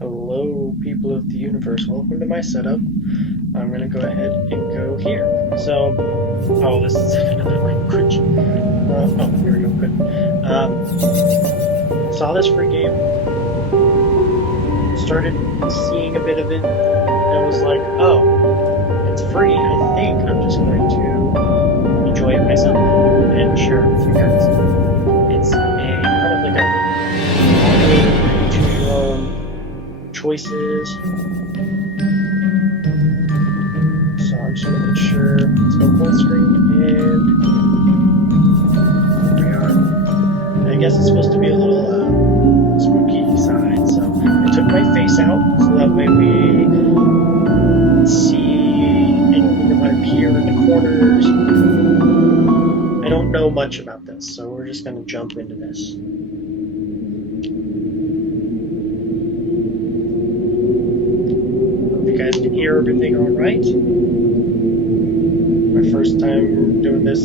Hello, people of the universe. Welcome to my setup. I'm gonna go ahead and go here. This is another language. Here we go. Good. Saw this free game. Started seeing a bit of it, and was like, oh, it's free. I think I'm just going to enjoy it myself and share it with you guys. It's a kind of like a moderator where you choose your own choices. So I'm just gonna make sure let's go full screen and here we are. And I guess it's supposed to be a little spooky side, so I took my face out so that way we see anything that might appear in the corners. I don't know much about this, so we're just gonna jump into this. Hope you guys can hear everything alright. My first time doing this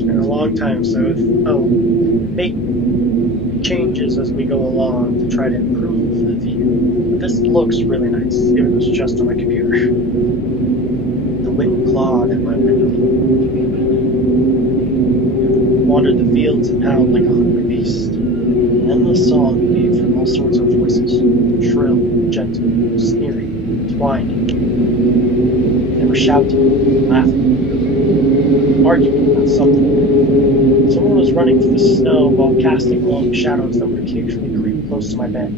in a long time, so I'll make changes as we go along to try to improve the view. But this looks really nice, if it was just on my computer. The wind clawed at my window. Wandered the fields and howled like a hungry beast. An endless song came from all sorts of voices, shrill, gentle, sneering, whining. They were shouting, laughing, arguing about something. Someone was running through the snow while casting long shadows that would occasionally creep close to my bed.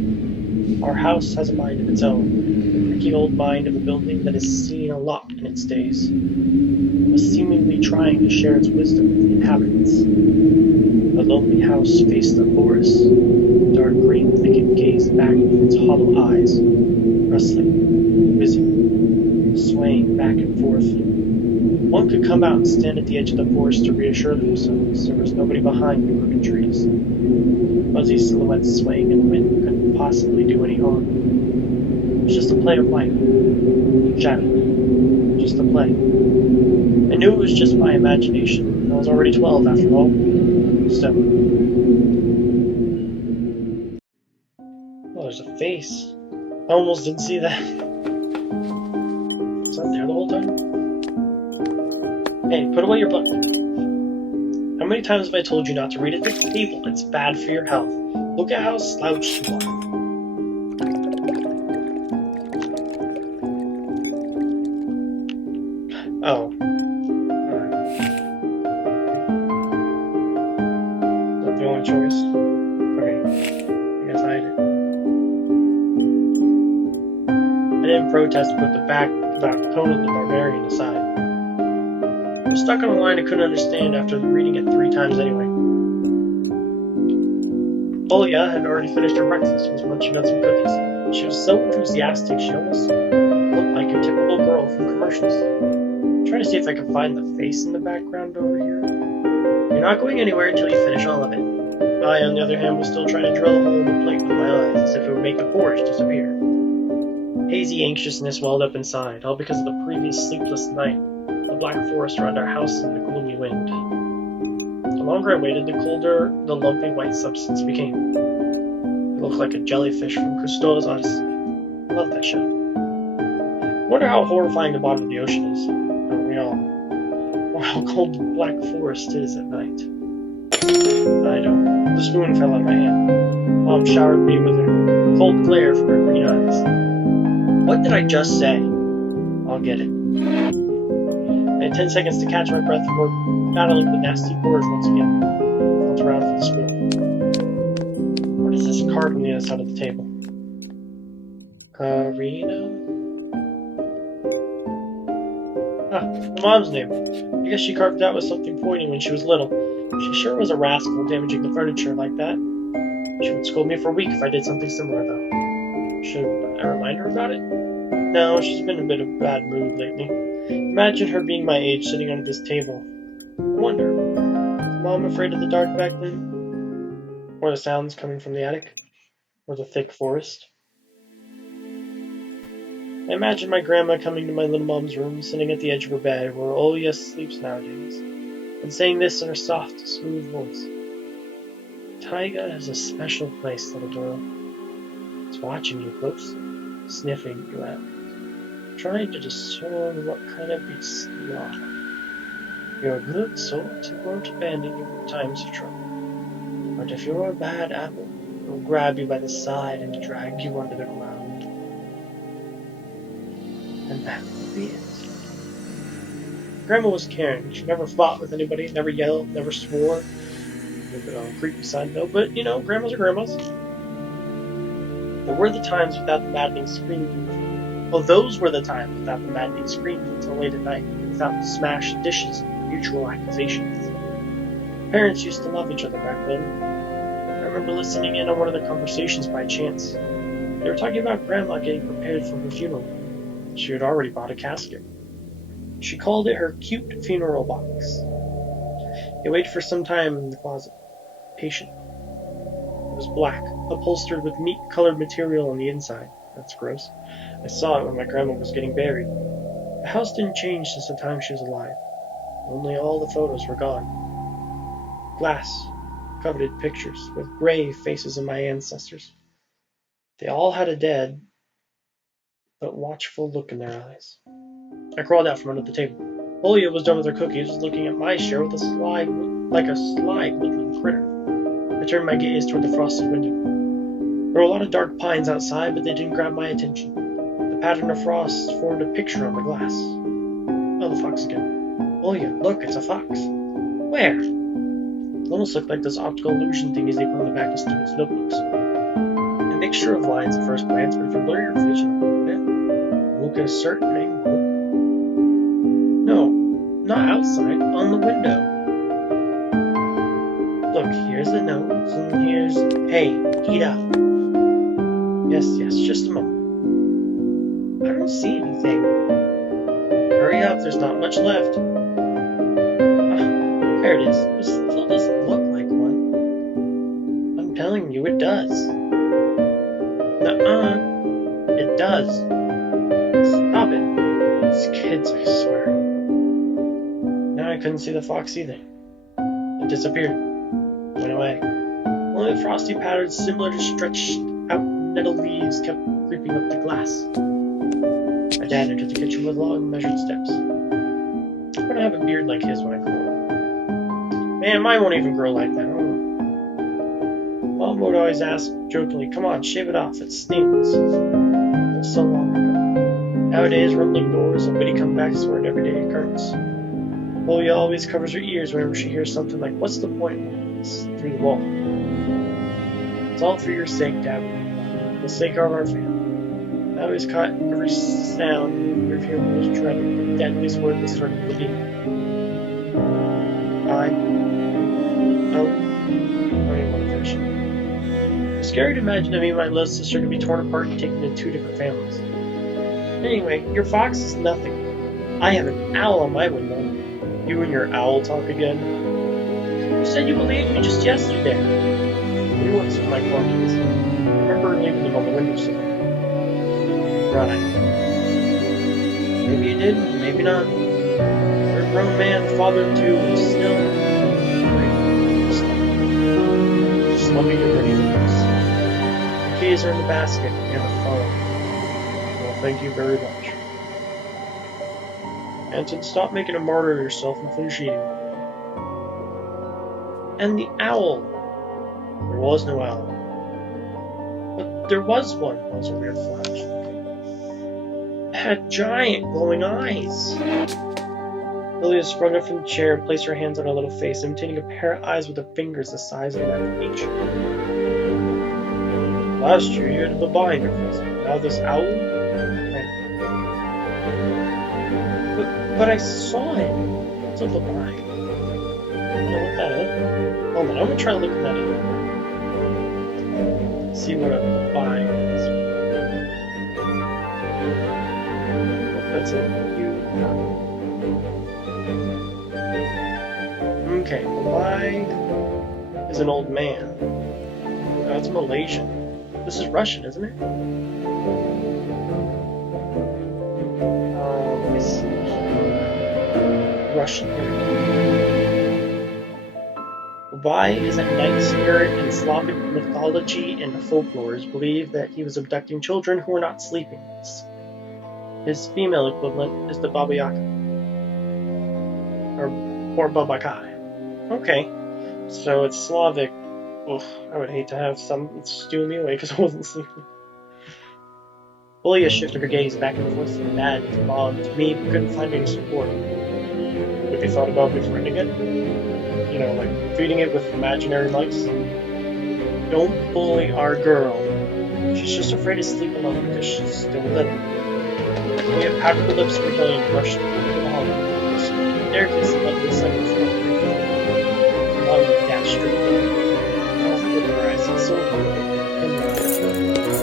Our house has a mind of its own, the creaky old mind of a building that has seen a lot in its days. It was seemingly trying to share its wisdom with the inhabitants. The lonely house faced the forest. The dark green thicket gazed back with its hollow eyes, rustling, whizzing, swaying back and forth. One could come out and stand at the edge of the forest to reassure themselves there was nobody behind the crooked trees. Fuzzy silhouettes swaying in the wind couldn't possibly do any harm. It was just a play of light. Shadow. Just a play. I knew it was just my imagination. I was already 12 after all. So. Oh, there's a face. I almost didn't see that. Was that there the whole time? Hey, put away your book. How many times have I told you not to read at the table? It's bad for your health. Look at how slouched you are. Oh. Alright. Is that the only choice? Okay. I guess I hide it. I didn't protest, but the fact about Conan the Barbarian aside. I was stuck on a line I couldn't understand after reading it 3 times anyway. Olya had already finished her breakfast and was munching on some cookies. She was so enthusiastic she almost looked like a typical girl from commercials. I'm trying to see if I can find the face in the background over here. You're not going anywhere until you finish all of it. I, on the other hand, was still trying to drill a hole in the plate with my eyes as if it would make the porridge disappear. Hazy anxiousness welled up inside, all because of the previous sleepless night. The black forest around our house and the gloomy wind. The longer I waited, the colder the lumpy white substance became. It looked like a jellyfish from Cousteau's Odyssey. I love that show. I wonder how horrifying the bottom of the ocean is. Don't we all? Or how cold the black forest is at night. I don't. The spoon fell out of my hand. Mom showered me with a cold glare from her green eyes. What did I just say? I'll get it. I had 10 seconds to catch my breath before battling the nasty porridge once again. I felt around for the spoon. What is this card on the other side of the table? Karina? Ah, my mom's name. I guess she carved that with something pointy when she was little. She sure was a rascal damaging the furniture like that. She would scold me for a week if I did something similar, though. Should I remind her about it? No, she's been in a bit of a bad mood lately. Imagine her being my age sitting under this table. I wonder, was Mom afraid of the dark back then? Or the sounds coming from the attic? Or the thick forest? I imagine my grandma coming to my little mom's room, sitting at the edge of her bed, where Olya sleeps nowadays, and saying this in her soft, smooth voice. Taiga is a special place, little girl. It's watching you closely, sniffing you out, trying to discern what kind of beast you are. You're a good sort who won't abandon you in times of trouble. But if you're a bad apple, it'll grab you by the side and drag you under the ground. And that will be it. Grandma was caring. She never fought with anybody, never yelled, never swore. A little bit on the creepy side though, but grandmas are grandmas. There were the times without the maddening screaming. Well, those were the times without the maddening screaming until late at night, without the smashed dishes and mutual accusations. Parents used to love each other back then. I remember listening in on one of the conversations by chance. They were talking about Grandma getting prepared for her funeral. She had already bought a casket. She called it her cute funeral box. It waited for some time in the closet, patient. It was black, upholstered with meat-colored material on the inside. That's gross. I saw it when my grandma was getting buried. The house didn't change since the time she was alive. Only all the photos were gone. Glass, coveted pictures with grave faces of my ancestors. They all had a dead, but watchful look in their eyes. I crawled out from under the table. Olya was done with her cookies, looking at my share with a sly woodland critter. I turned my gaze toward the frosted window. There were a lot of dark pines outside, but they didn't grab my attention. The pattern of frost formed a picture on the glass. Oh, the fox again. Olya, look, it's a fox. Where? It almost looked like those optical illusion thingies they put on the back of students' notebooks. A mixture of lines at first glance, but if you blur your vision a little bit, look at a certain angle. No, not outside, on the window. Look, here's the nose, and here's... Hey, eat up. Yes, just a moment. I don't see anything. Hurry up, there's not much left. There it is. It still doesn't look like one. I'm telling you, it does. Nuh-uh. It does. Stop it. These kids, I swear. Now I couldn't see the fox either. It disappeared. Went away. Only the frosty patterns similar to stretched out nettle leaves kept creeping up the glass. My dad entered the kitchen with long, measured steps. I'm gonna have a beard like his when I grow up. Man, mine won't even grow like that. Mom would always ask jokingly, come on, shave it off, it stings. It was so long ago. Nowadays, rumbling doors and witty comebacks were an everyday occurrence. Olya always covers her ears whenever she hears something like, what's the point? It's through the wall. It's all for your sake, Dad. For the sake of our family. I always caught every sound of your most dreaded, the deadliest word that started with me. It's scary to imagine that me and my little sister could be torn apart and taken into two different families. Anyway, your fox is nothing. I have an owl on my window. You and your owl talk again. You said you believed me just yesterday. You once with my clunkies. I remember leaving them on the windowsill. Right. Maybe you did, maybe not. You're a grown man, father of two, and still... Just let me get ready for this. The keys are in the basket and the phone. Well, thank you very much. Anton, stop making a martyr of yourself and finish eating. And the owl. There was no owl. But there was one. That was a weird flash. It had giant glowing eyes. Olya sprung up from the chair and placed her hands on her little face, imitating a pair of eyes with her fingers the size of that each. Last year you had a babai in your present. Now this owl? But I saw it. It's a babai. I'm gonna look that up. Hold on, I'm gonna try looking that up. See what a babai is. That's it. Okay, babai is an old man. That's Malaysian. This is Russian, isn't it? Let me see. Russian. Why is a night spirit in Slavic mythology and folklore is believed that he was abducting children who were not sleeping. His female equivalent is the Baba Yaga, or Baba Kai. Okay, so it's Slavic. Ugh, I would hate to have some steal me away because I wasn't sleeping. Olia shifted her gaze back and forth from Dad to Bob to me, but couldn't find any support. Have you thought about befriending it? You know, like feeding it with imaginary mice? Don't bully our girl. She's just afraid to sleep alone because she's still little. Olia pouted her lips in rebellion and rushed into the hallway. The staircase led to the second floor. Bob dashed straight in. I was looking at her eyes, it's so hard.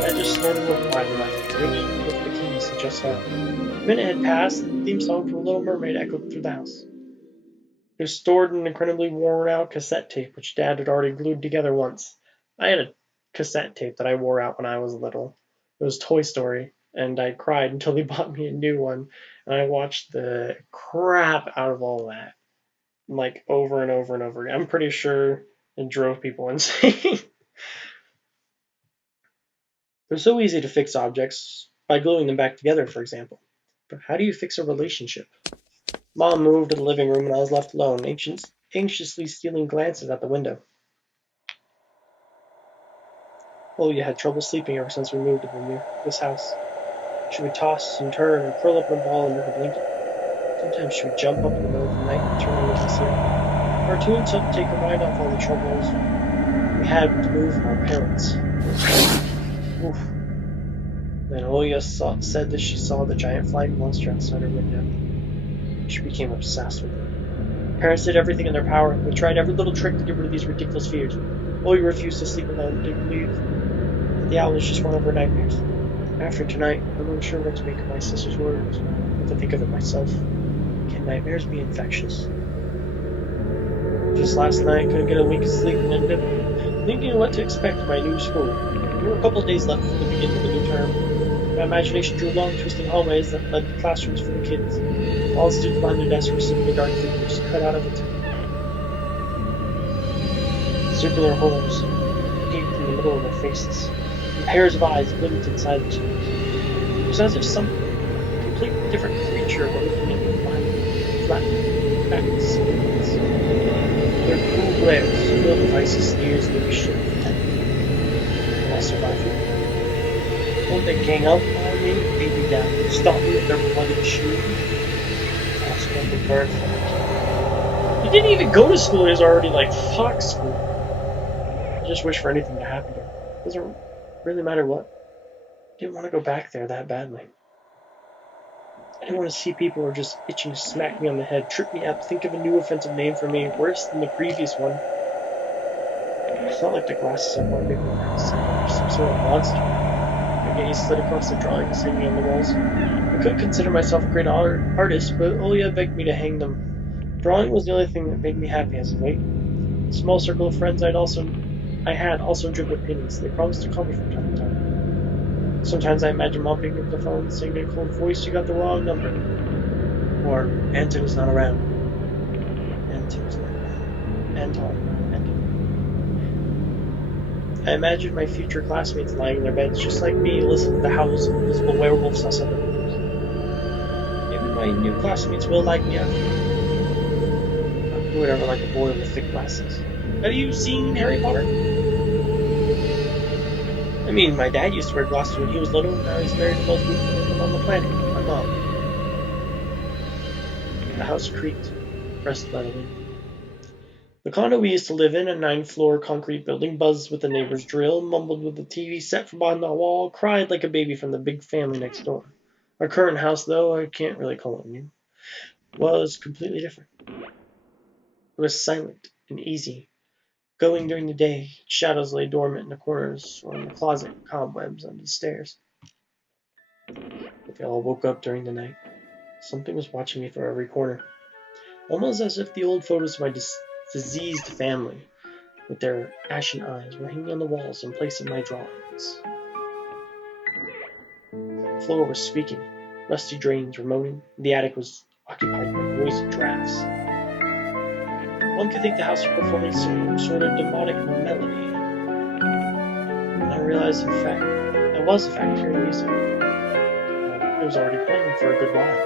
I just snorted with wide left, ringing with the keys he just found. A minute had passed, and the theme song from Little Mermaid echoed through the house. It was stored in an incredibly worn-out cassette tape, which Dad had already glued together once. I had a cassette tape that I wore out when I was little. It was Toy Story, and I cried until he bought me a new one, and I watched the crap out of all that, like over and over and over again. I'm pretty sure it drove people insane. They're so easy to fix objects by gluing them back together, for example. But how do you fix a relationship? Mom moved to the living room and I was left alone, anxiously stealing glances out the window. Olia had trouble sleeping ever since we moved to this house. She would toss and turn or curl up in a ball under her blanket. Sometimes she would jump up in the middle of the night and turn over to sleep. Cartoons helped take her mind off all the troubles we had with the move from our parents. Oof. Then Olia said that she saw the giant flying monster outside her window. She became obsessed with it. Parents did everything in their power. They tried every little trick to get rid of these ridiculous fears. Olia refused to sleep alone. They believed that the owl was just one of her nightmares. After tonight, I'm unsure what to make of my sister's words, what to think of it myself. Can nightmares be infectious? Just last night, couldn't get a wink of sleep and ended up thinking what to expect in my new school. There were a couple of days left for the beginning of the new term. My imagination drew long, twisting hallways that led to classrooms for the kids. All the students behind their desks were simply dark figures, cut out of it. Circular holes gaped in the middle of their faces, and pairs of eyes glittered inside themselves. It was as if some completely different creature were looking at them behind their flat backs. Their cruel glares filled with icy sneers and shit. Will I survive it? Won't they gang up on me, beat me down, stomp me with their bloody shoes? Ask them to burn for me. He didn't even go to school, he was already like, fuck school. I just wish for anything to happen to him. It doesn't really matter what. I didn't want to go back there that badly. I didn't want to see people who are just itching to smack me on the head, trip me up, think of a new offensive name for me, worse than the previous one. I felt like the glasses of one big one I was some sort of monster. My gaze slid across the drawings hanging on the walls. I couldn't consider myself a great artist, but Olia begged me to hang them. Drawing was the only thing that made me happy as of late. The small circle of friends I had also dribbled opinions. They promised to call me from time to time. Sometimes I imagine Mom picking up the phone, saying in a cold voice, "You got the wrong number." Or, "Anton's not around." Anton's not around. Anton. I imagine my future classmates lying in their beds just like me, listening to the howls of invisible werewolves outside their windows. Maybe my new classmates will like me after. Who would ever like a boy with thick glasses? Have you seen Harry Potter? I mean, my dad used to wear glasses when he was little, and now he's married to the most beautiful woman on the planet, my mom. The house creaked, pressed by the wind. The condo we used to live in, a 9-floor concrete building, buzzed with the neighbor's drill, mumbled with the TV set from behind the wall, cried like a baby from the big family next door. Our current house, though I can't really call it new, was completely different. It was silent and easy. Going during the day, shadows lay dormant in the corners or in the closet, cobwebs under the stairs. But they all woke up during the night. Something was watching me from every corner, almost as if the old photos of my diseased family with their ashen eyes were hanging on the walls in place of my drawings. The floor was squeaking, rusty drains were moaning, the attic was occupied by noisy drafts. One could think the house was performing some sort of demonic melody. And I realized, in fact, I was, in fact, hearing music. It was already playing for a good while.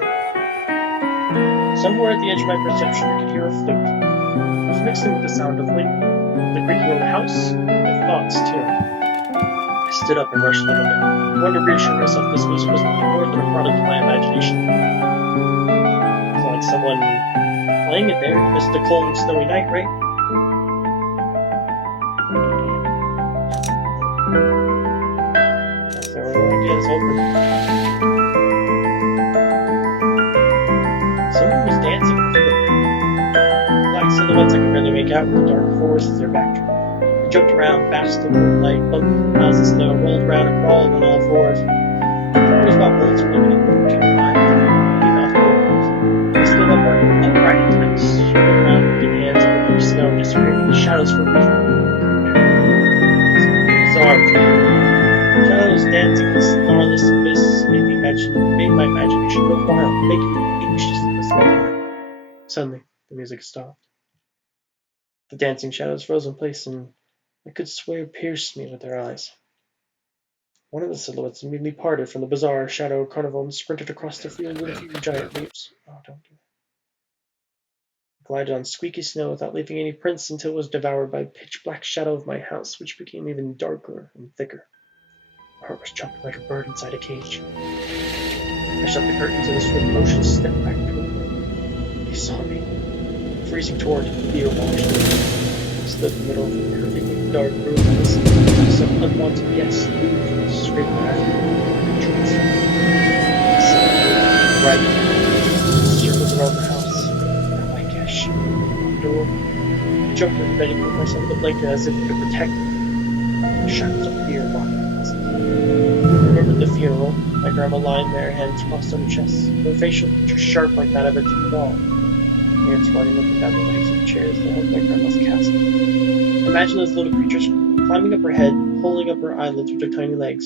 Somewhere at the edge of my perception, I could hear a flute. It was mixing with the sound of wind, the creaking of the house, and thoughts, too. I stood up and rushed to the window. I wanted to reassure myself this music was nothing more than a product of my imagination. It was like someone playing it there. This is the cold and snowy night, right? That's the only idea is open. Someone was dancing in the field. Black silhouettes I could barely make out with the dark forest as their backdrop. They jumped around, basked in the moonlight, bumped miles of snow, rolled around and crawled on all fours. The stories about bullets were living in the moon. They stood upright at times, shooting around with their hands over the snow, just screaming the shadows for reason. Bizarre. Shadows dancing in the starless abyss made my imagination go wild, making me anxious to listen. Suddenly, the music stopped. The dancing shadows froze in place, and I could swear pierced me with their eyes. One of the silhouettes immediately parted from the bizarre shadow carnival and sprinted across the field with a few giant leaps. Oh, don't do that. I glided on squeaky snow without leaving any prints until it was devoured by the pitch-black shadow of my house, which became even darker and thicker. My heart was jumping like a bird inside a cage. I shut the curtains and a swift motion stepped back toward them. They saw me, freezing toward fear washed. I stood in the middle of a perfectly dark room and listened to some unwanted guests scraping around the entrance. Right, circles around the house. Now I guess she opened the door. I jumped into bed and put myself in the blanket as if it could protect me. The shadows of fear blocked my presence. I remembered the funeral, my grandma lying there, hands crossed on her chest, her facial features sharp like that of a tin doll. Hands running up and down the legs of the chairs that held my grandma's casket. Imagine those little creatures climbing up her head, pulling up her eyelids with their tiny legs.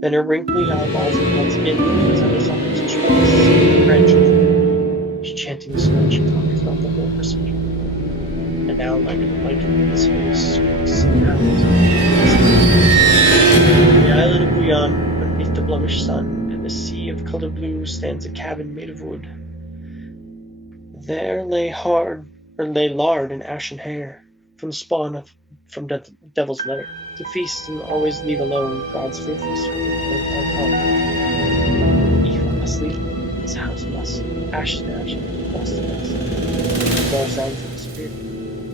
Then her wrinkly eyeballs would once again move as other songs and shrieks. Grandchildren. She's chanting the song she taught me throughout the whole procedure. And now, like this voice squeaks and howls. The island of Bouillon, beneath the blemished sun, and the sea of color blue, stands a cabin made of wood. There lay lard and ashen hair, from spawn from devil's lair, to feast and always leave alone God's faithful servant Evil asleep, his house must, ashes to ashes, dust to dust. All sounds had disappeared.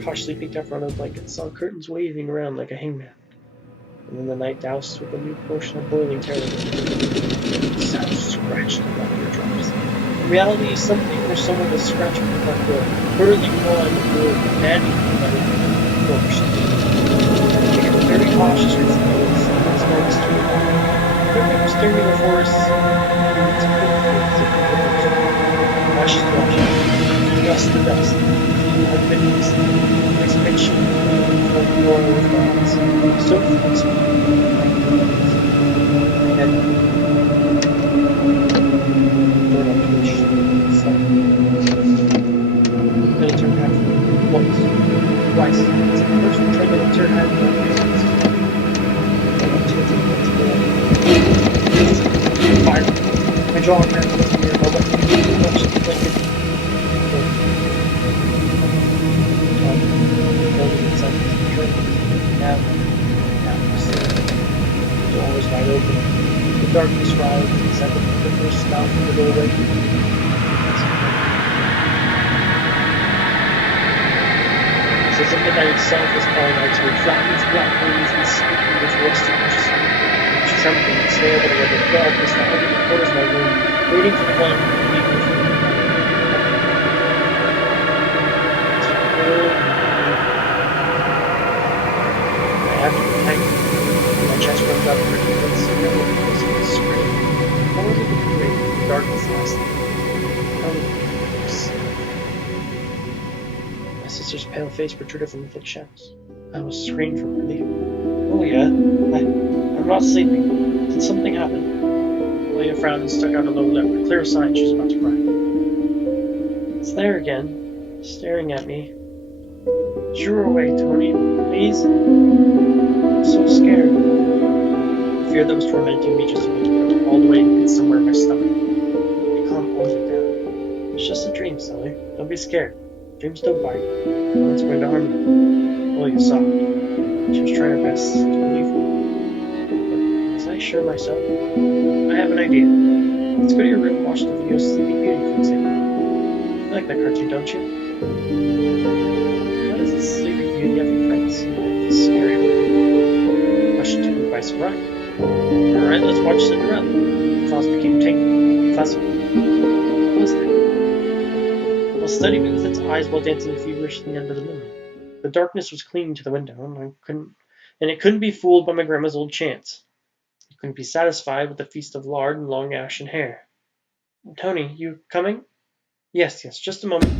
Cautiously peeked out from under the blanket, saw curtains waving around like a hangman. And then the night doused with a new portion of boiling terror. The sound scratched in my eardrums. In reality, something or someone was scratching the front door, brutally clawing the door, demanding the door shut. I became very cautious with the noise, and was going to street. Everything was staring in the forest. Ashes to ashes, dust to dust. I've been listening. Expansion of the door with my eyes. So flexible. And then it turned half once, twice. It's the first time that it turned half once. Fire. My jaw grabbed the mirror, my weapon clutched the blanket. Now, the door was wide open. The darkness rised inside the first mouth of the doorway. As if the night itself was calling out to me, flapping its black wings and speaking with rusty edges. She trembled and stared at the darkness that hung in the corners of my room, waiting for the one who would leave me for me. I have to protect me. My chest runs up for defense, and I look close to the screen. How was it with the darkness last night? My sister's pale face protruded from the thick shadows. I was screaming from relief. Oh yeah, I'm not sleeping. Did something happen? Leah frowned and stuck out a low lip, a clear sign she was about to cry. It's there again, staring at me. Shoo away, Tony. Please? I'm so scared. The fear that was tormenting me just made me go all the way and hit somewhere in my stomach. Calm all you down. It's just a dream, Sally. Don't be scared. Dreams don't bite. No one's going to harm you. Well, you saw it. She was trying her best to believe me. But was I sure myself? I have an idea. Let's go to your room and watch the video Sleeping Beauty, for example. You like that cartoon, don't you? How does the Sleeping Beauty have any friends? This scary movie. Question took me by surprise. Alright, let's watch Cinderella. The thoughts became tangled. Classical. What was that? Well, studied me with its eyes while dancing feverishly under the moon. The darkness was clinging to the window, and it couldn't be fooled by my grandma's old chants. It couldn't be satisfied with a feast of lard and long ashen hair. Tony, you coming? Yes, just a moment.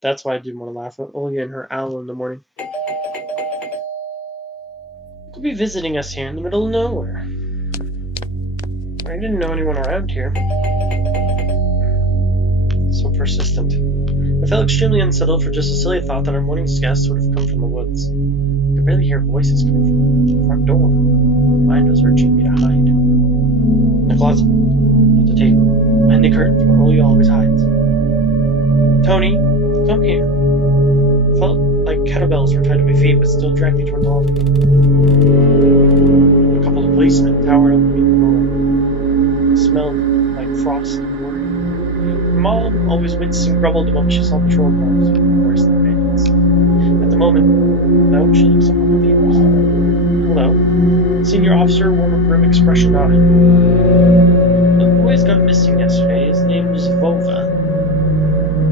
That's why I didn't want to laugh at Olga and her owl in the morning. Could be visiting us here in the middle of nowhere. I didn't know anyone around here. So persistent. I felt extremely unsettled for just a silly thought that our morning's guests would have come from the woods. I could barely hear voices coming from the front door. My mind was urging me to hide. In the closet, at the table, behind the curtains where Olga always hides. Tony, come here. I felt like kettlebells were tied to my feet, but still dragged me toward the hall. A couple of policemen towered over me in the doorway. It smelled like frost and worry. Mom always winced and grumbled the moment she saw patrol cars, worse than bandits. At the moment, though, she looked somewhat confused. Hello. Senior officer wore a grim expression on it. The boy's gone missing yesterday. His name was Vova.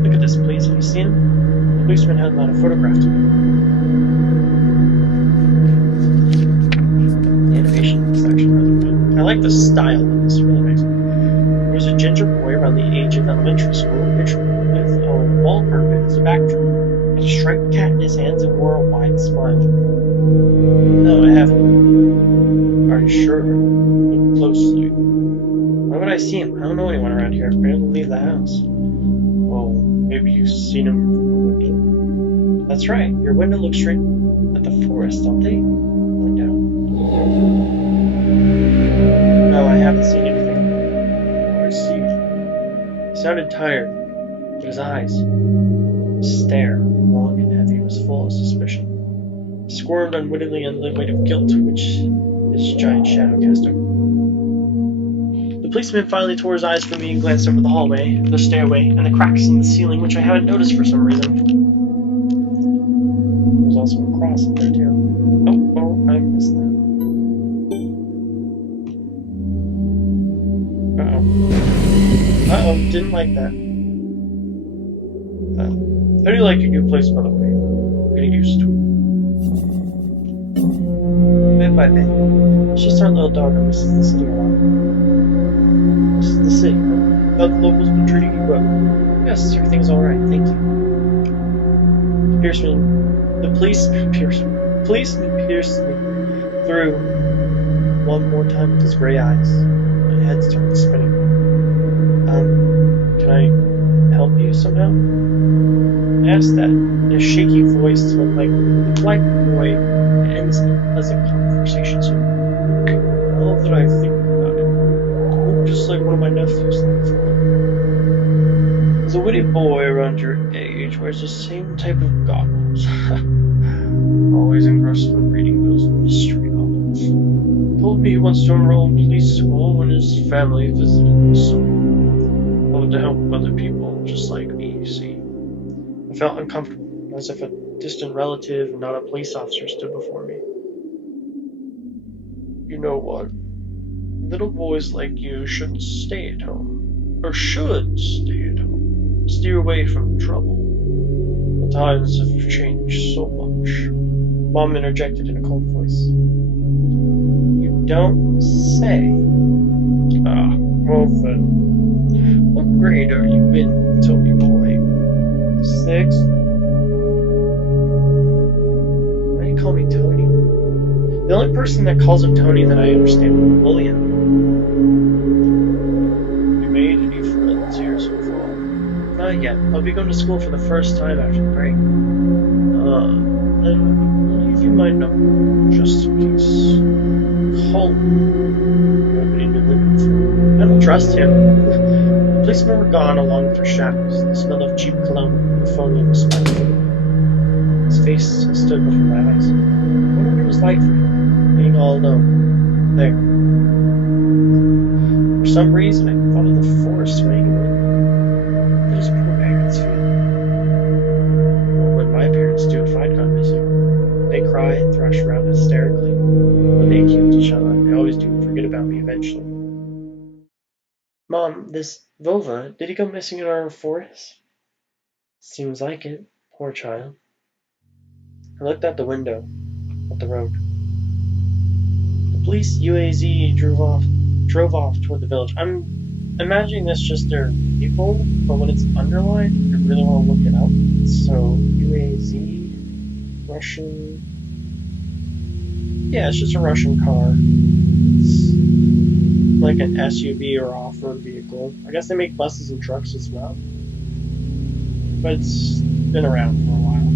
Look at this, please. Have you seen him? The policeman held out a photograph to me. The animation is actually rather good. I like the style of this, really nice. There was a ginger boy around the age of elementary school, pictured with a wall carpet as a backdrop, and a striped cat in his hands and wore a wide smile. No, I haven't. Are you sure? Look closely. Why would I see him? I don't know anyone around here. I barely leave the house. Oh, maybe you've seen him from the window. That's right. Your window looks straight at the forest, don't they? Window. No, I haven't seen anything. I see. He sounded tired, but his eyes, his stare, long and heavy, was full of suspicion. He squirmed unwittingly under the weight of guilt which his giant shadow cast over me. The policeman finally tore his eyes from me and glanced over the hallway, the stairway, and the cracks in the ceiling, which I haven't noticed for some reason. There's also a cross up there, too. Oh, I missed that. Uh-oh, didn't like that. How do you like your new place, by the way? I'm getting used to it. Bit by bit. It's just our little dog who misses the city a lot. This is the city. How the locals been treating you well? Yes, everything's alright, thank you. The policeman pierced me through one more time with his gray eyes. My head started spinning. Can I help you somehow? I asked that in a shaky voice to look like the polite boy ends a pleasant conversation soon. All that I think about it. You look just like one of my nephews like There's a witty boy around your age wears the same type of goggles. Always engrossed in reading those mystery novels. Told me he wants to enroll in police school when his family visited, so to help other people just like me, you see. I felt uncomfortable, as if a distant relative, not a police officer, stood before me. You know what? Little boys like you shouldn't stay at home. Or should stay at home. Steer away from trouble. The times have changed so much. Mom interjected in a cold voice. You don't say. Well then. What grade are you in, Tony boy? 6. Why do you call me Tony? The only person that calls him Tony that I understand is William. You made any friends here so far? Not yet. I'll be going to school for the first time after the break. Then I'll leave you my number, just in case. Call me. Nobody to live for. I don't trust him. The policemen were gone along with their shadows, the smell of cheap cologne, the phony of a smile. His face stood before my eyes. I wonder what it was like for him, being all alone, there. For some reason, I thought of the forest swaying in the wind. What did his poor parents feel? What would my parents do if I'd gone missing? They cry and thrash around hysterically. When they accuse each other, they always do forget about me eventually. Mom, this Vova, did he go missing in our forest? Seems like it. Poor child. I looked out the window at the road. The police UAZ drove off toward the village. I'm imagining this just their people, but when it's underlined, I really want to look it up. So UAZ, Russian. Yeah, it's just a Russian car. It's like an SUV or off-road vehicle. I guess they make buses and trucks as well. But it's been around for a while.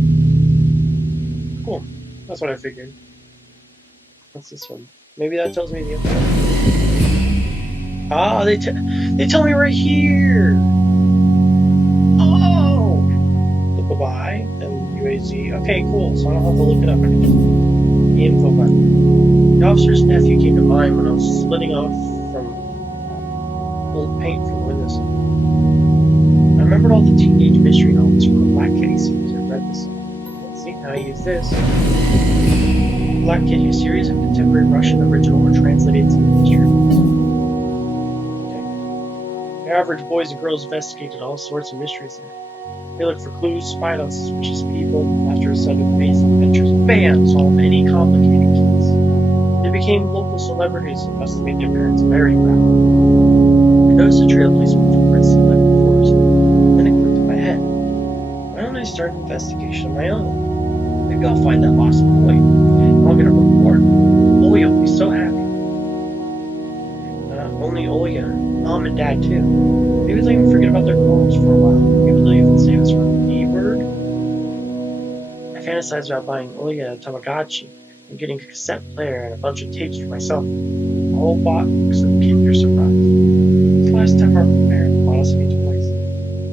Cool. That's what I figured. What's this one? Maybe that tells me the info. Ah, they tell me right here! Oh! Goodbye and UAZ. Okay, cool. So I don't have to look it up anymore. The info button. The officer's nephew came to mind when I was splitting off from old paint from the windows. I remembered all the teenage mystery novels from the Black Kitty series. I read this. Let's see how I use this. Black Kitty, a series of contemporary Russian original or translated to mystery books. Okay. The average boys and girls investigated all sorts of mysteries there. They looked for clues, spied on suspicious people. After a set of amazing adventures, bam! Solved any complicated case. They became local celebrities and must have made their parents very proud. I noticed a trail of policemen footprints in the forest. Then it clicked in my head. Why don't I start an investigation of my own? Maybe I'll find that lost boy. I'll get a report. Oya will be so happy. Only Oya, Mom and Dad too. Maybe they'll even forget about their goals for a while. Maybe they'll even save us from the E-word. I fantasized about buying Oya a Tamagotchi and getting a cassette player and a bunch of tapes for myself. All bought because of Kinder Surprise. It's the last time our parents bought us any toys.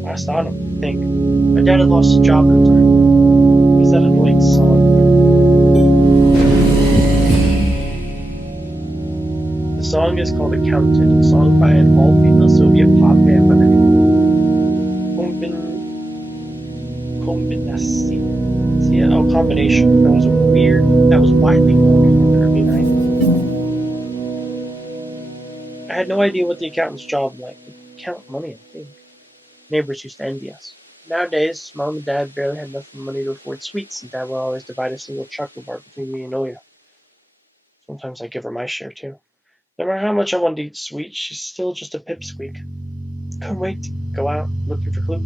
Last autumn, I think. My dad had lost his job at the time. It was that annoying song. The song is called Accounted, a song by an all-female Soviet pop band by the name Kombinasi. Oh, Combination. That was widely known in the early 90s. I had no idea what the accountant's job was like. They count money, I think. Neighbors used to envy us. Nowadays, Mom and Dad barely had enough money to afford sweets, and Dad will always divide a single chocolate bar between me and Oya. Sometimes I give her my share, too. No matter how much I want to eat sweets, she's still just a pipsqueak. Couldn't wait to go out looking for clues.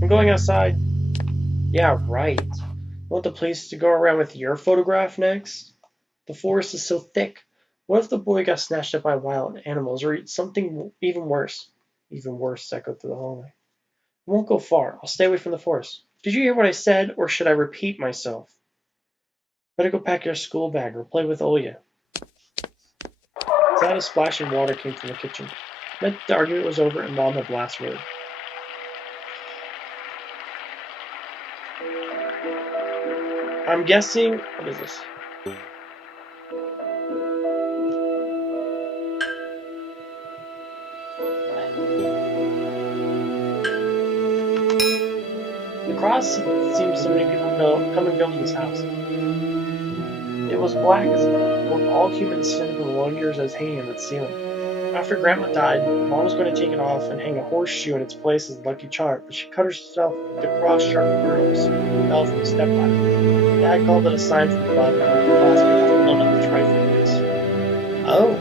I'm going outside. Yeah, right. You want the police to go around with your photograph next? The forest is so thick. What if the boy got snatched up by wild animals or something even worse? Even worse, echoed through the hallway. I won't go far. I'll stay away from the forest. Did you hear what I said, or should I repeat myself? Better go pack your school bag or play with Oya. The sound of splashing water came from the kitchen. It meant the argument was over and Mom had the last word. I'm guessing... What is this? Across seems so many people come and go in this house. It was black as all human sin from wonders as hanging in the ceiling. After Grandma died, Mom was going to take it off and hang a horseshoe in its place as a lucky charm, but she cut herself with the cross-sharp pearls and fell from the stepladder. Dad called it a sign from above, and the classmates blown up the triflingness. Oh,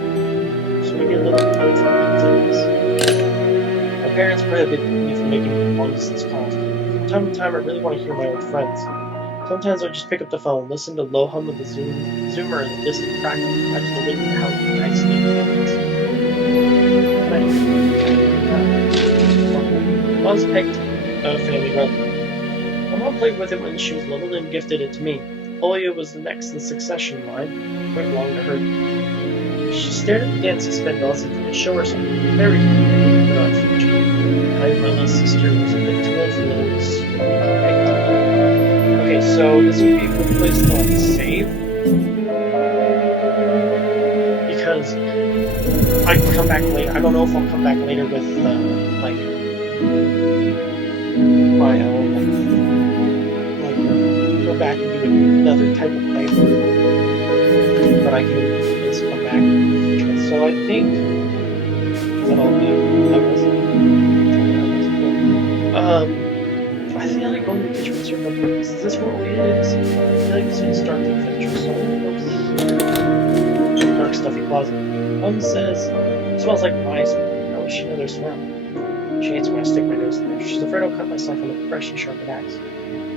so we get little points for things like this. A parents prohibited me from making long-distance calls. From time to time, I really want to hear my old friends. Sometimes I just pick up the phone, listen to the low hum of the zoomer and the distant crackle, imagine the wind howling nicely in the distance. Mom's pegged a family relic. My mom played with it when she was little and gifted it to me. Olia was the next in succession in line, right along to her. She stared at the dancing spindle as if it could show her something very good, but unfortunately, my little sister was a bit too old for those. Okay, so this would be a good place to like save, because I can come back later. I don't know if I'll come back later with like my go back and do another type of playthrough, but I can just come back. So I think that I'll do. I feel like going to the kitchen circle. Is this where it is? I feel like this is start to finish. So dark stuffy closet. Mom says it smells like mice. How would she know their smell? She hates when I stick my nose in there. She's afraid I'll cut myself with a fresh and sharpened axe.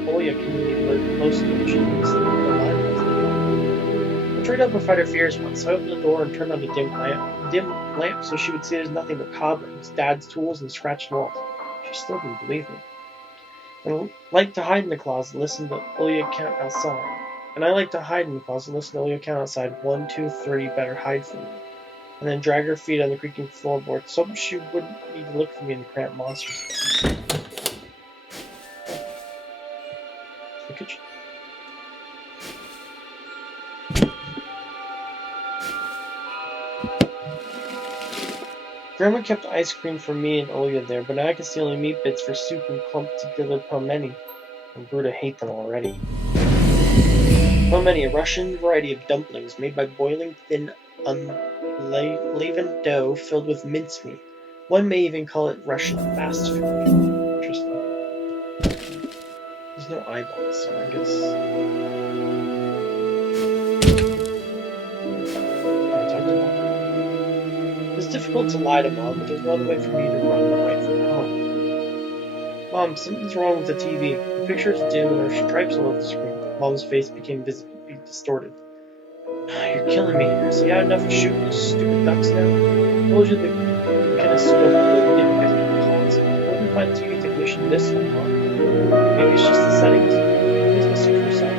Olia can be very close to her. She thinks that we're alive as they are. I tried to overfight her fears once. I opened the door and turned on the dim lamp so she would see there's nothing but cobwebs, Dad's tools, and scratched walls. She still didn't believe me. I like to hide in the closet and listen to Olia count outside. 1, 2, 3, better hide from me. And then drag her feet on the creaking floorboard so she wouldn't need to look for me in the cramped monsters. The kitchen. Grandma kept ice cream for me and Olia there, but now I can see only meat bits for soup and clumped together pelmeni. I grew to hate them already. Pelmeni, a Russian variety of dumplings made by boiling thin, unleavened dough filled with mincemeat. One may even call it Russian fast food. Interesting. There's no eyeballs, so I guess. It's difficult to lie to Mom, but there's no other way for me to run away from home. Mom, something's wrong with the TV. The picture is dim and there are stripes all over the screen. Mom's face became visibly distorted. You're killing me. So you had enough of shooting those stupid ducks now? I told you the kinescope would dim my cons. I wouldn't find TV technician this one, Mom. Maybe it's just the settings. Please go see for yourself.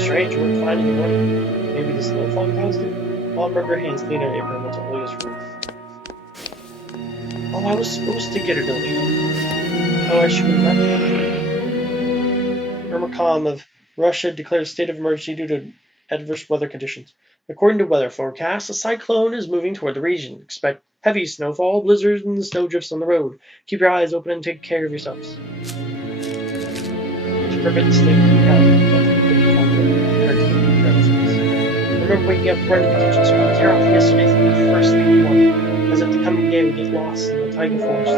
Strange, you weren't fine in the morning. Maybe the snowfall caused it? Mom rubbed her hands clean on her apron and went to Olia's room. Oh, I was supposed to get her to leave. Oh, I should have left her. Ermakam of Russia declared a state of emergency due to adverse weather conditions. According to weather forecasts, a cyclone is moving toward the region. Expect heavy snowfall, blizzards, and snowdrifts on the road. Keep your eyes open and take care of yourselves. To prevent the state from remember waking up running to the kitchen so we could tear off yesterday's meat first thing in the morning, as if the coming day would get lost in the taiga forest.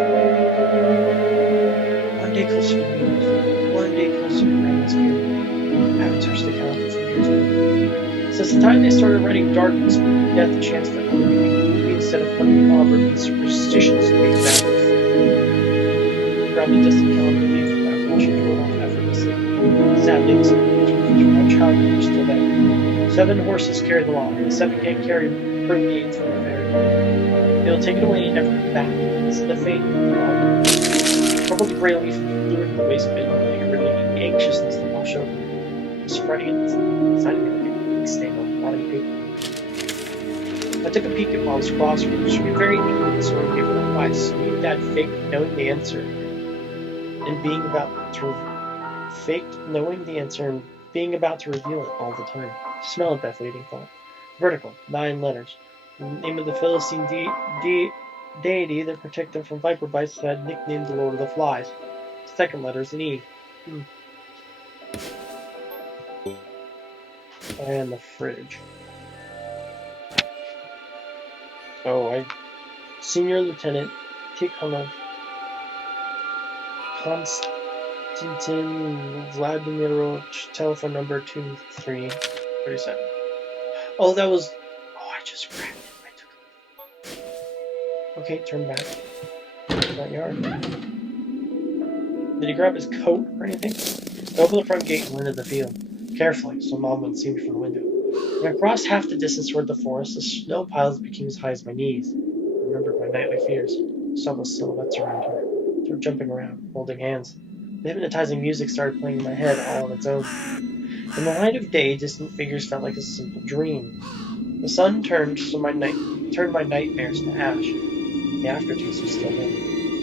One day closer to me, one day closer to Grandma's care. I haven't touched the calendar for years now. Since the time they started writing darkness, death, a chance for other movie instead of funny Bob or being superstitious to be back. Grabbed the distant calendar leaf from that wall, she tore it off effortlessly. Sadly, the significance of my childhood were still there. 7 horses carried the log, and the 7 can't carry bring the 8th from the ferry. They'll take it away and never come back. This is the fate of the log. Crumpled the gray leaf and threw it in the waste bin, getting rid of the anxiousness that washed over me. Spreading it inside of me like a ink stain on rotting paper. I took a peek at Mom's crossroads. She was very eager and sort of gave her advice. Me and Dad faked knowing the answer and being about to reveal it all the time. Smell it, that fleeting thought. Vertical, 9 letters. The name of the Philistine deity that protected them from viper bites that had nicknamed the Lord of the Flies. Second letter is an E. And the fridge. Oh, Senior Lieutenant Tikhonov Konstantin Vladimirovich, telephone number 2337. Oh, that was... Oh, I just grabbed it. I took it. Okay, turn back. in that yard. Did he grab his coat or anything? I opened the front gate and went into the field, carefully, so Mom wouldn't see me from the window. When I crossed half the distance toward the forest, the snow piles became as high as my knees. I remembered my nightly fears. Saw the silhouettes around here. They were jumping around, holding hands. The hypnotizing music started playing in my head all on its own. In the light of day, distant figures felt like a simple dream. The sun turned my nightmares to ash. The aftertaste was still there,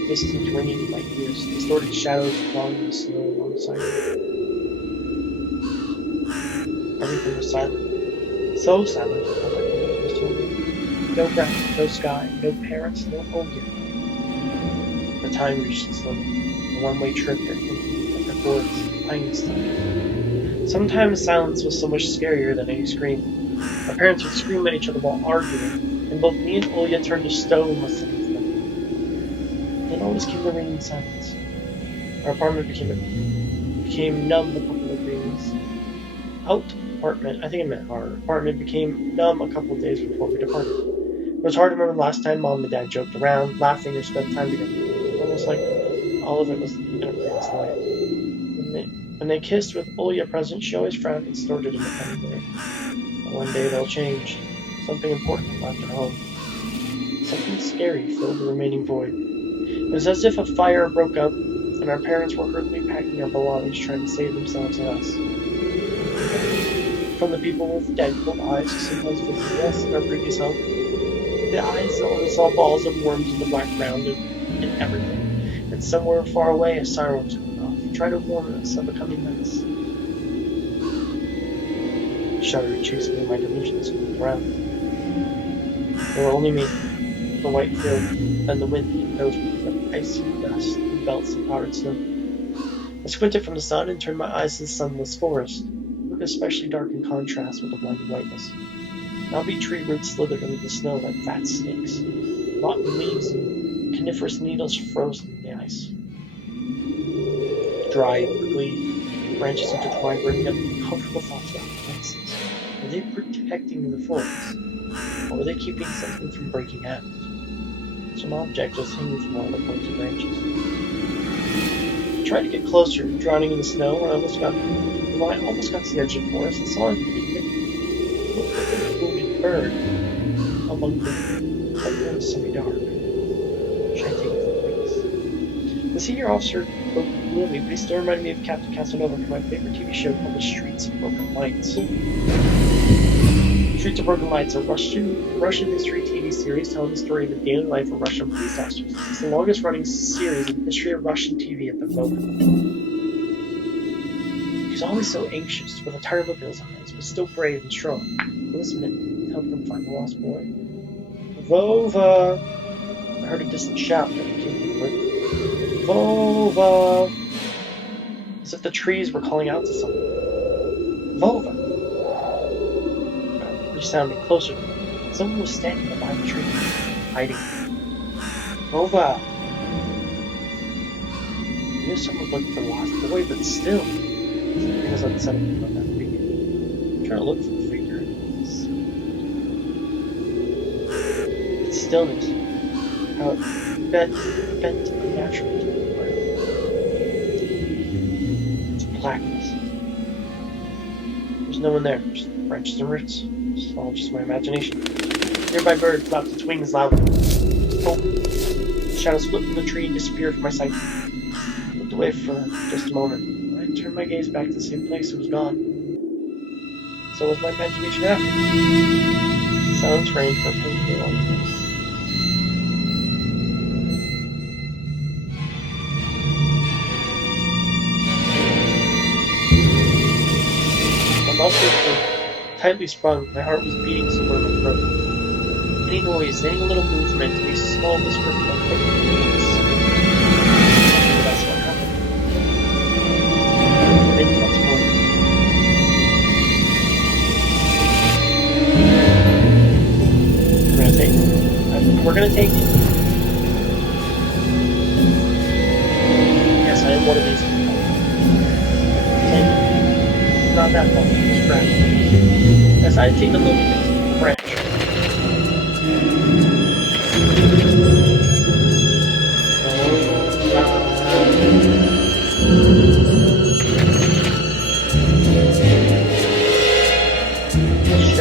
distant ringing in my ears, distorted shadows crawling in the snow alongside me. Everything was silent. So silent, I felt like no one was told me. No ground, no sky, no parents, no home yet. The time reached its limit. A one-way trip that records Einstein. Sometimes silence was so much scarier than any scream. My parents would scream at each other while arguing, and both me and Olya turned to stone listening to them. Then always came the ringing silence. Our apartment became numb a couple of days. Our apartment became numb a couple of days before we departed. It was hard to remember the last time Mom and Dad joked around, laughing, or spent time together. Almost like all of it was in a previous life. When they kissed with Olya present, she always frowned and stored it in a funny way. But one day they'll change. Something important left at home. Something scary filled the remaining void. It was as if a fire broke up, and our parents were hurriedly packing their belongings, trying to save themselves and us. From the people with dead-cold eyes who sometimes visited us in our previous home. The eyes only saw balls of worms in the black ground and everything. And somewhere far away, a siren was going off, trying to warn us of a coming menace. Shuddered, chasing me my delusions moved around. There were only me, the white field, and the wind filled with icy dust and belts of powdered snow. I squinted from the sun and turned my eyes to the sunless forest. Especially dark in contrast with the blinding whiteness. Knobby tree roots slithered under the snow like fat snakes. Rotten leaves and coniferous needles frozen in the ice. Dry and prickly branches intertwined, bringing up uncomfortable thoughts about fences. Were they protecting the forest? Or were they keeping something from breaking out? Some object was hanging from one of the pointed branches. I tried to get closer, drowning in the snow, when I almost got to the edge of the forest and saw a wounded bird among the semi-dark. Should I take it for the wings? The senior officer spoke gloomy, but he still reminded me of Captain Casanova from my favorite TV show called The Streets of Broken Lights. Streets of Broken Lights, a Russian mystery TV series telling the story of the daily life of Russian police officers. It's the longest-running series in the history of Russian TV at the moment. He was always so anxious, with a tired look in his eyes, but still brave and strong. For this minute helped him find the lost boy. Vova! I heard a distant shout that came from the river. Vova! As if the trees were calling out to someone. Vova! It sounded closer. Someone was standing behind the tree, hiding. Vova! I knew someone was looking for the lost boy, but still. Something was unsettling about that figure. I'm trying to look for the figure. Its stillness. How it bent unnaturally to the ground. Its blackness. There's no one there, just branches and roots. It's all just my imagination. A nearby bird flapped its wings loudly. Oh! The shadow split from the tree and disappeared from my sight. I looked away for just a moment. I turned my gaze back to the same place. It was gone. So was my imagination after. Silence reigned for a painfully long time. My muscles were tightly sprung. My heart was beating somewhere in my throat. Any noise, any little movement, any small whisper of my voice. That's what happened. Maybe once more. We're gonna take it. Yes, I am one of these. It's not that far. It's branch. Yes, I take a little bit. Branch.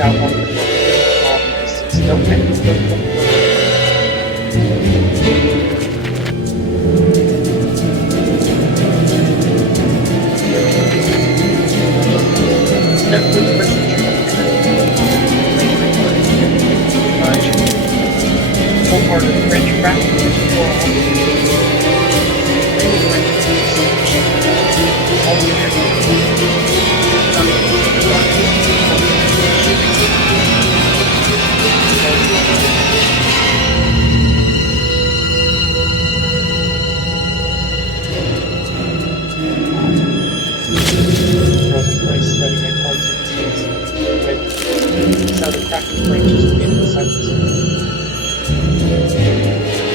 out while the was off in the distance. Don't make me Step with the messenger. Full part of the French practice for all studying my palms and hands. Sound of cracking branches made in the silence.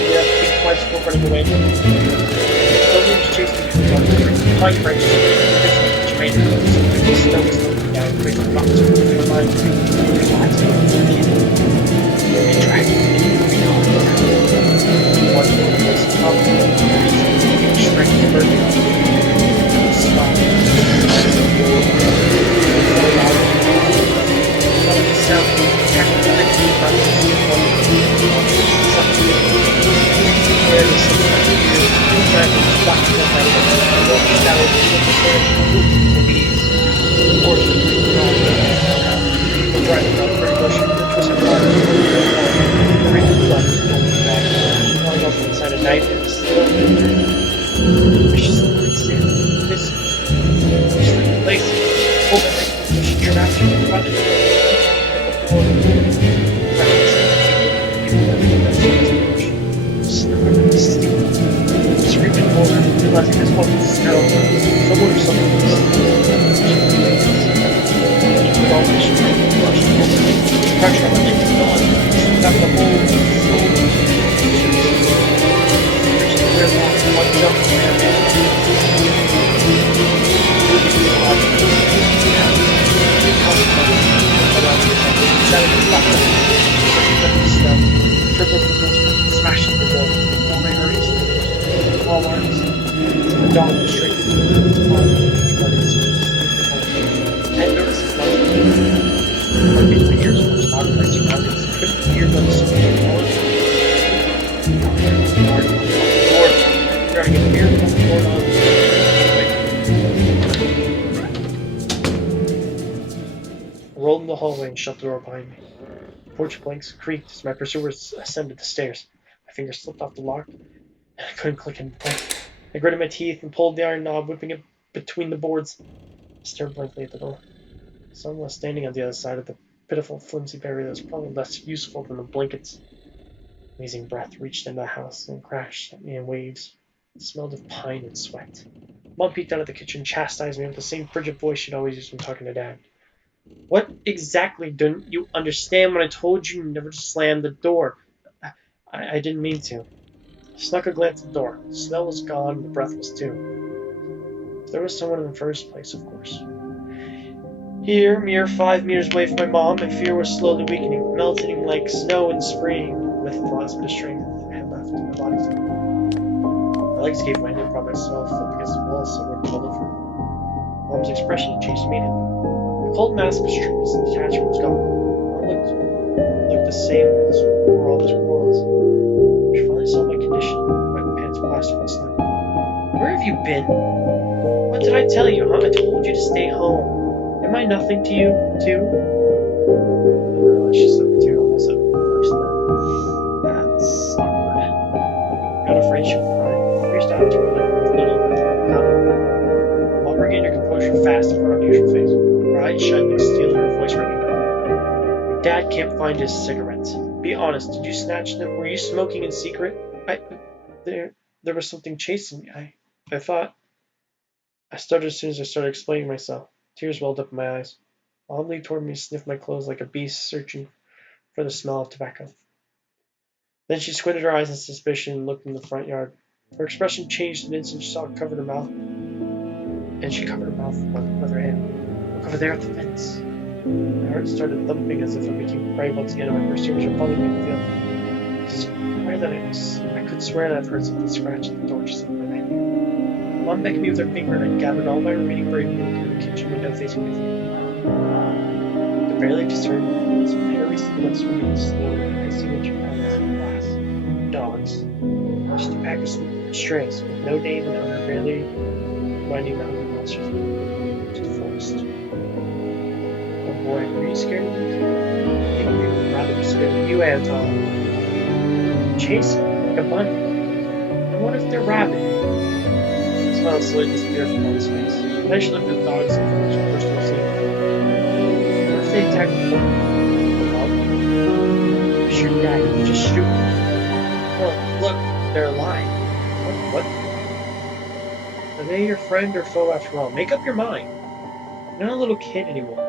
Yeah, big twice before running away. Slowly was chasing me through the pine branches and which made it the snow was slowing down, quickly rocks were moving my mind. Relaxing on the kid. It dragged me into moving on around. One more was probably the reason to get strength to burn me on. Stop. Sound technically from the where the sometimes driving back to the highway, walking down the bees, fortunately, the bright very bush, which was a part of the rain flood coming back, going up inside a knife and still vicious quicksand. This place, open like pushing your mouth to the front. Screaming over, realizing this wasn't snow. Someone or something was with all my strength, rushed over. Pressure on my legs gone. Got the whole soul. Reaching the clear path, one jump from there. Moving to the left. Triple the door, smashing the wall. All my hurries, all arms. The dawn was straight through the wall. I noticed his mouth. Working for years from his body by surroundings. Couldn't hear but so many doors. Trying to get beer from the door on. I rolled in the hallway and shut the door behind me. The porch planks creaked as my pursuers ascended the stairs. My fingers slipped off the lock, and I couldn't click in place. I gritted my teeth and pulled the iron knob, whipping it between the boards. I stared blankly at the door. Someone was standing on the other side of the pitiful, flimsy barrier that was probably less useful than the blankets. Amazing breath reached into the house and crashed at me in waves. It smelled of pine and sweat. Mom peeked out of the kitchen, chastised me with the same frigid voice she'd always used when talking to Dad. What exactly didn't you understand when I told you never to slam the door? I didn't mean to. I snuck a glance at the door. The smell was gone, the breath was too. There was someone in the first place, of course. Here, mere 5 meters away from my mom, my fear was slowly weakening, melting like snow in spring, with the last bit of strength I had left in my body. My legs gave way and I brought myself up against the wall so I wouldn't fall over. Mom's expression had changed immediately. The cold mask of strictness and detachment was gone. Mom looked the same as before all those quarrels. She finally saw my condition, my pants plastered with snow. Where have you been? What did I tell you, huh? I told you to stay home. Am I nothing to you, too? I realized she said the two almost at first then. That's awkward. I got afraid she would cry. I reached out to her with a little bit of come. Mom regained her composure fast for her unusual face. Her eyes shined like steel and her voice ringing out. Your dad can't find his cigarettes. Be honest, did you snatch them? Were you smoking in secret? There was something chasing me. I thought... I started as soon as I started explaining myself. Tears welled up in my eyes. Mom leaned toward me and sniffed my clothes like a beast searching for the smell of tobacco. Then she squinted her eyes in suspicion and looked in the front yard. Her expression changed an instant she saw it covered her mouth. And she covered her mouth with her hand. Look over there at the fence. My heart started thumping as if I became prey once again and my pursuers were following me in the field. I could swear that I've heard something scratch at the door just over my head. Mom beckoned me with her finger and I gathered all my remaining bravery in the kitchen window facing me. The barely discern his hairy silhouette swimming slowly. I see what you found in the glass. Dogs. Just a pack of strays with no name and owner, barely winding the hungry monsters to the forest. Oh boy, were you scared of these? I think you'd rather be scared of you, Anton. Chase like a bunny. And what if they're rabid? The smile slowly disappeared from his face. Eventually, the dogs and first to see. What if they attack the boy? Well, shoot that. Just shoot. Well, look, they're alive. What? Are they your friend or foe after all? Make up your mind. You're not a little kid anymore.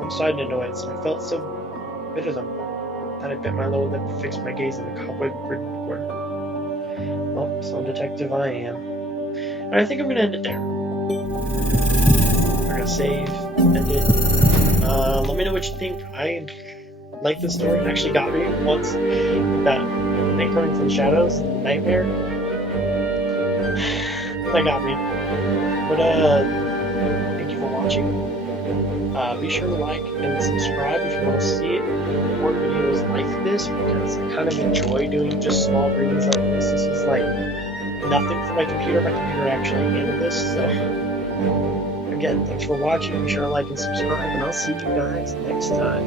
I'm sighed in annoyance. I felt so bitter of them that I bit my lower lip and fixed my gaze in the cobweb-ridden corner. Well, some detective I am. And I think I'm gonna end it there. We're gonna save, end it. Let me know what you think. I like this story. It actually got me once. That thing coming from the shadows, nightmare. That got me. But thank you for watching. Be sure to like and subscribe if you want to see more videos like this, because I kind of enjoy doing just small readings like this. This is like nothing for my computer. My computer actually handled this. So again, thanks for watching. Be sure to like and subscribe, and I'll see you guys next time.